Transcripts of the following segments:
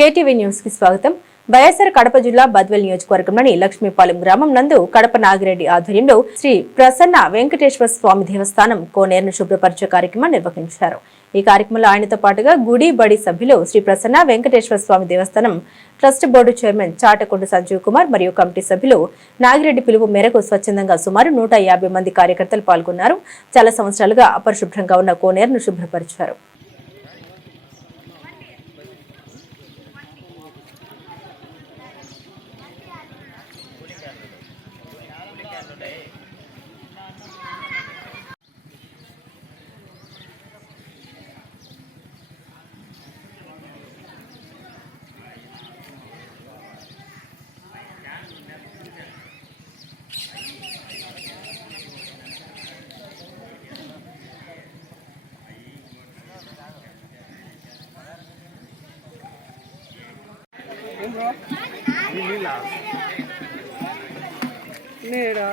KTV న్యూస్కి స్వాగతం. వైఎస్ఆర్ కడప జిల్లా బద్వెల్ నియోజకవర్గంలోని లక్ష్మీపాలెం గ్రామం నందు కడప నాగిరెడ్డి ఆధ్వర్యంలో శ్రీ ప్రసన్న వెంకటేశ్వర స్వామి దేవస్థానం కోనేరును శుభ్రపరిచే కార్యక్రమం నిర్వహించారు. ఈ కార్యక్రమంలో ఆయనతో పాటుగా గుడి బడి సభ్యులు Shri Prasanna Venkateswara Swamy Devasthanam trust board chairman Chatakonda Sanjeev Kumar మరియు కమిటీ సభ్యులు నాగిరెడ్డి పిలుపు మేరకు స్వచ్ఛందంగా సుమారు నూట యాభై మంది కార్యకర్తలు పాల్గొన్నారు. చాలా సంవత్సరాలుగా అపరిశుభ్రంగా ఉన్న కోనేరును శుభ్రపరిచారు. నేడా?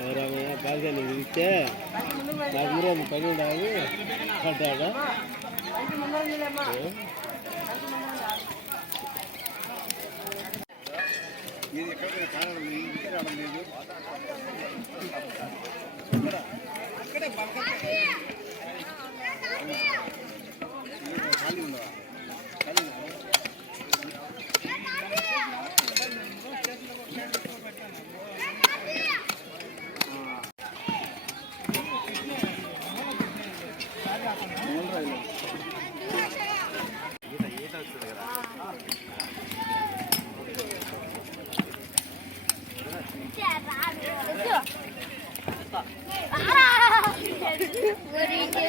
ఎవరమ్మయ్య బాగా నువ్వు ఇస్తే నాకు కూడా పని ఉండాలి ఇది ఎక్కడ కారణం లేదు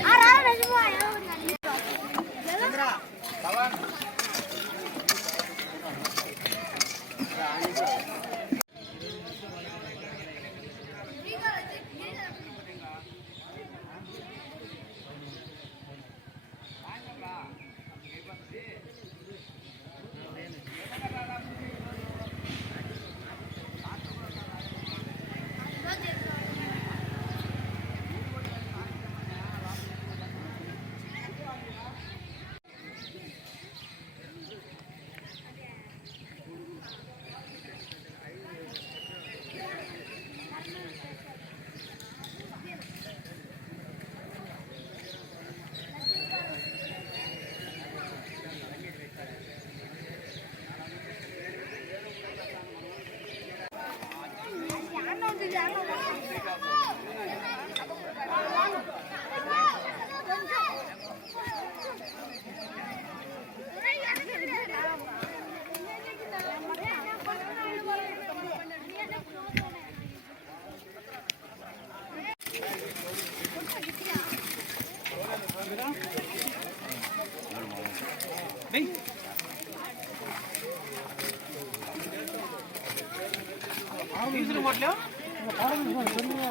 Arara, mas não é.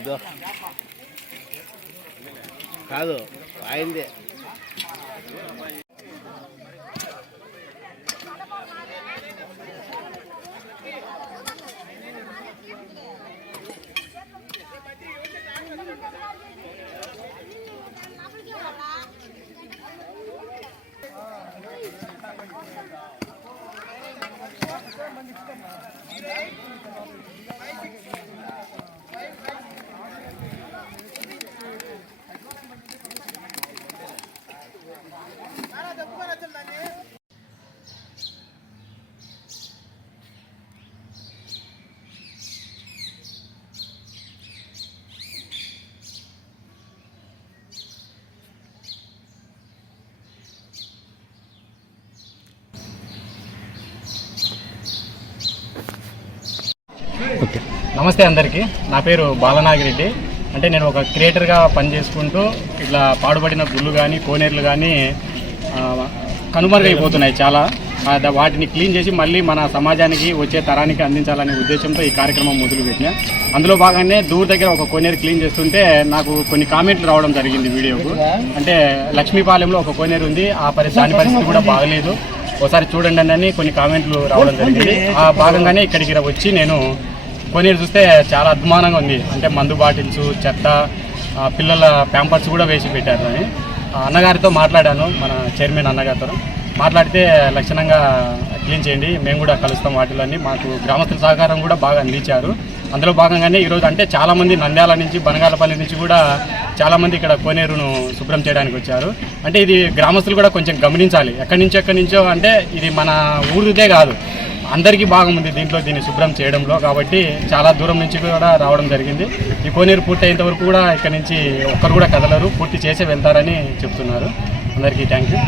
ఇదో కాదు ఆయనదే నమస్తే అందరికీ. నా పేరు బాలనాగిరెడ్డి. అంటే నేను ఒక క్రియేటర్గా పనిచేసుకుంటూ ఇట్లా పాడుబడిన గుళ్ళు కానీ కోనేరులు కానీ కనుమరుగైపోతున్నాయి చాలా. వాటిని క్లీన్ చేసి మళ్ళీ మన సమాజానికి వచ్చే తరానికి అందించాలనే ఉద్దేశంతో ఈ కార్యక్రమం మొదలుపెట్టిన. అందులో భాగంగానే దూర్ దగ్గర ఒక కోనేరు క్లీన్ చేస్తుంటే నాకు కొన్ని కామెంట్లు రావడం జరిగింది వీడియోకు. అంటే లక్ష్మీపాలెంలో ఒక కోనేరు ఉంది. ఆ పరిస్థితి దాని పరిస్థితి కూడా బాగలేదు. ఒకసారి చూడండి అని కొన్ని కామెంట్లు రావడం జరిగింది. ఆ భాగంగానే ఇక్కడికి వచ్చి నేను కొనేరు చూస్తే చాలా అద్మానంగా ఉంది. అంటే మందు బాటిల్స్ చెత్త పిల్లల ప్యాంపర్స్ కూడా వేసి పెట్టారు అని. అన్నగారితో మాట్లాడాను మన చైర్మన్ అన్నగారితో. మాట్లాడితే లక్షణంగా క్లీన్ చేయండి మేము కూడా కలుస్తాం వాటిలోని మాకు గ్రామస్తుల సహకారం కూడా బాగా అందించారు. అందులో భాగంగానే ఈరోజు అంటే చాలామంది నంద్యాల నుంచి బనగాలపల్లి నుంచి కూడా చాలామంది ఇక్కడ కోనేరును శుభ్రం చేయడానికి వచ్చారు. అంటే ఇది గ్రామస్తులు కూడా కొంచెం గమనించాలి. ఎక్కడి నుంచో ఎక్కడి నుంచో అంటే ఇది మన ఊరిదే కాదు. అందరికీ బాగుంది దీంట్లో దీన్ని శుభ్రం చేయడంలో. కాబట్టి చాలా దూరం నుంచి కూడా రావడం జరిగింది. ఈ కోనేరు పూర్తి అయ్యేంత వరకు కూడా ఇక్కడ నుంచి ఒక్కరు కూడా కదలరు. పూర్తి చేసే వెళ్తారని చెప్తున్నారు. అందరికీ థ్యాంక్ యూ